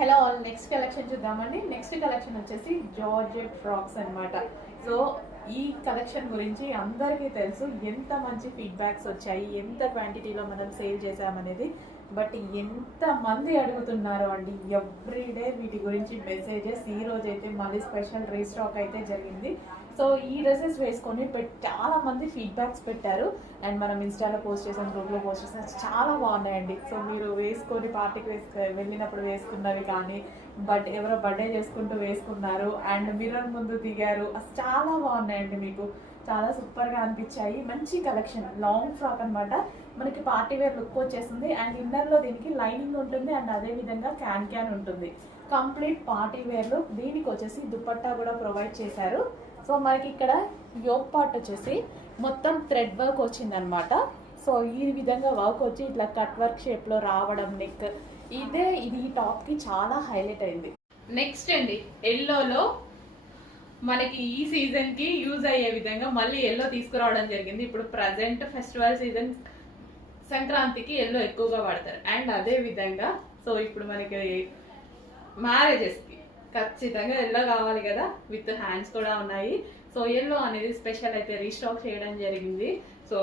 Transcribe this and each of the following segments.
Hello all, next collection చూద్దామండి. Next collection వచ్చేసి georgette frocks అన్నమాట. సో ఈ కలెక్షన్ గురించి అందరికీ తెలుసు, ఎంత మంచి ఫీడ్బ్యాక్స్ వచ్చాయి, ఎంత క్వాంటిటీలో మనం సేల్ చేసామనేది. బట్ ఎంత మంది అడుగుతున్నారో అండి, ఎవ్రీడే వీటి గురించి మెసేజెస్. ఈ రోజు అయితే మళ్ళీ స్పెషల్ రీస్టాక్ అయితే జరిగింది. సో ఈ డ్రెస్సెస్ వేసుకొని చాలా మంది ఫీడ్బ్యాక్స్ పెట్టారు. అండ్ మనం ఇన్స్టాలో పోస్ట్ చేసాం, గ్రూప్లో పోస్ట్ చేసాం, చాలా బాగున్నాయండి. సో మీరు వేసుకొని పార్టీకి వెళ్ళినప్పుడు వేసుకున్నవి కానీ, బట్ ఎవరో బర్త్డే చేసుకుంటూ వేసుకున్నారు అండ్ మిర్రర్ ముందు దిగారు, అసలు చాలా బాగున్నాయండి. మీకు చాలా సూపర్గా అనిపించాయి. మంచి కలెక్షన్, లాంగ్ ఫ్రాక్ అనమాట. మనకి పార్టీ వేర్ లుక్ వచ్చేస్తుంది. అండ్ ఇన్నర్లో దీనికి లైనింగ్ ఉంటుంది అండ్ అదేవిధంగా క్యాన్ ఉంటుంది. కంప్లీట్ పార్టీ వేర్లో దీనికి వచ్చేసి దుపట్టా కూడా ప్రొవైడ్ చేశారు. సో మనకి ఇక్కడ యోక్ పార్ట్ వచ్చేసి మొత్తం థ్రెడ్ వర్క్ వచ్చిందనమాట. సో ఈ విధంగా వర్క్ వచ్చి ఇట్లా కట్ వర్క్ షేప్లో రావడం, నెక్ ఇది ఈ టాప్కి చాలా హైలైట్ అయింది. నెక్స్ట్ అండి, ఎల్లోలో మనకి ఈ సీజన్కి యూజ్ అయ్యే విధంగా మళ్ళీ ఎల్లో తీసుకురావడం జరిగింది. ఇప్పుడు ప్రజెంట్ ఫెస్టివల్ సీజన్, సంక్రాంతికి ఎల్లో ఎక్కువగా వాడతారు. అండ్ అదే విధంగా సో ఇప్పుడు మనకి మ్యారేజెస్కి ఖచ్చితంగా ఎల్లో కావాలి కదా, విత్ హ్యాండ్స్ కూడా ఉన్నాయి. సో ఎల్లో అనేది స్పెషల్ అయితే రీస్టాక్ చేయడం జరిగింది. సో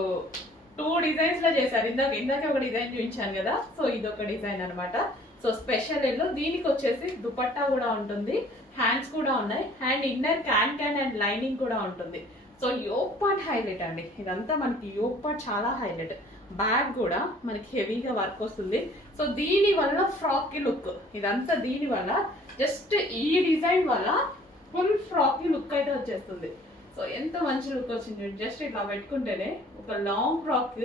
2 డిజైన్స్లో చేశారు. ఇందాక ఒక డిజైన్ చూపించాను కదా, సో ఇదొక డిజైన్ అనమాట. సో స్పెషల్ ఎల్లో, దీనికి వచ్చేసి దుపట్టా కూడా ఉంటుంది, హ్యాండ్స్ కూడా ఉన్నాయి, and inner can and lining కూడా ఉంటుంది. సో యోక్ పార్ట్ హైలైట్ అండి, ఇదంతా మనకి యోక్ పార్ట్ చాలా హైలైట్. బ్యాగ్ కూడా మనకి హెవీగా వర్క్ వస్తుంది. సో దీని వల్ల ఫ్రాక్ కి లుక్, ఇదంతా దీని వల్ల జస్ట్ ఈ డిజైన్ వల్ల ఫుల్ ఫ్రాక్ కి లుక్ అయితే వచ్చేస్తుంది. సో ఎంత మంచి లుక్ వచ్చింది, జస్ట్ ఇట్లా పెట్టుకుంటేనే ఒక long frock,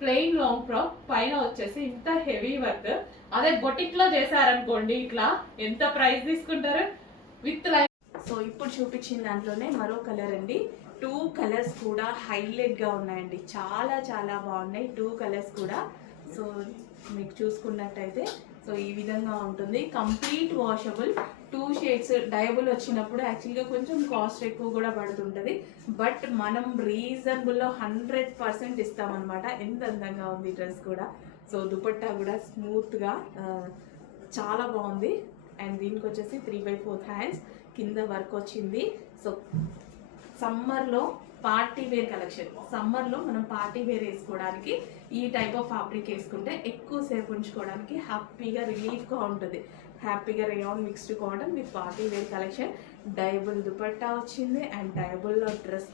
plain long frock పైన వచ్చేసి ఇంత హెవీ వర్క్. అదే బొటిక్ లో చేశారనుకోండి ఇట్లా, ఎంత ప్రైస్ తీసుకుంటారు విత్ లైన్. సో ఇప్పుడు చూపించిన దాంట్లోనే మరో కలర్ అండి. 2 కలర్స్ కూడా హైలైట్ గా ఉన్నాయండి, చాలా చాలా బాగున్నాయి 2 కలర్స్ కూడా. సో మీకు చూసుకున్నట్టయితే సో ఈ విధంగా ఉంటుంది, కంప్లీట్ వాషబుల్. 2 షేడ్స్ డయబుల్ వచ్చినప్పుడు యాక్చువల్గా కొంచెం కాస్ట్ ఎక్కువ కూడా పడుతుంటుంది. బట్ మనం రీజనబుల్లో 100% ఇస్తామన్నమాట. ఎంత అందంగా ఉంది డ్రెస్ కూడా. సో దుపట్టా కూడా స్మూత్గా చాలా బాగుంది. అండ్ దీనికి వచ్చేసి 3/4 హ్యాండ్స్, కింద వర్క్ వచ్చింది. సో సమ్మర్లో పార్టీ వేర్ కలెక్షన్, సమ్మర్లో మనం పార్టీ వేర్ వేసుకోవడానికి ఈ టైప్ ఆఫ్ ఫ్యాబ్రిక్ వేసుకుంటే ఎక్కువసేపు ఉంచుకోవడానికి హ్యాపీగా రిలీఫ్గా ఉంటుంది. హ్యాపీగా rayon mixed cotton with party wear collection. డయబుల్ దుపట్టా వచ్చింది అండ్ డయబుల్లో డ్రెస్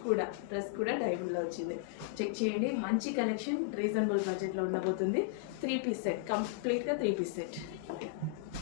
కూడా డయబుల్లో వచ్చింది. చెక్ చేయండి, మంచి కలెక్షన్, రీజనబుల్ బడ్జెట్లో ఉండబోతుంది. 3 పీస్ సెట్, కంప్లీట్గా 3 పీస్ సెట్.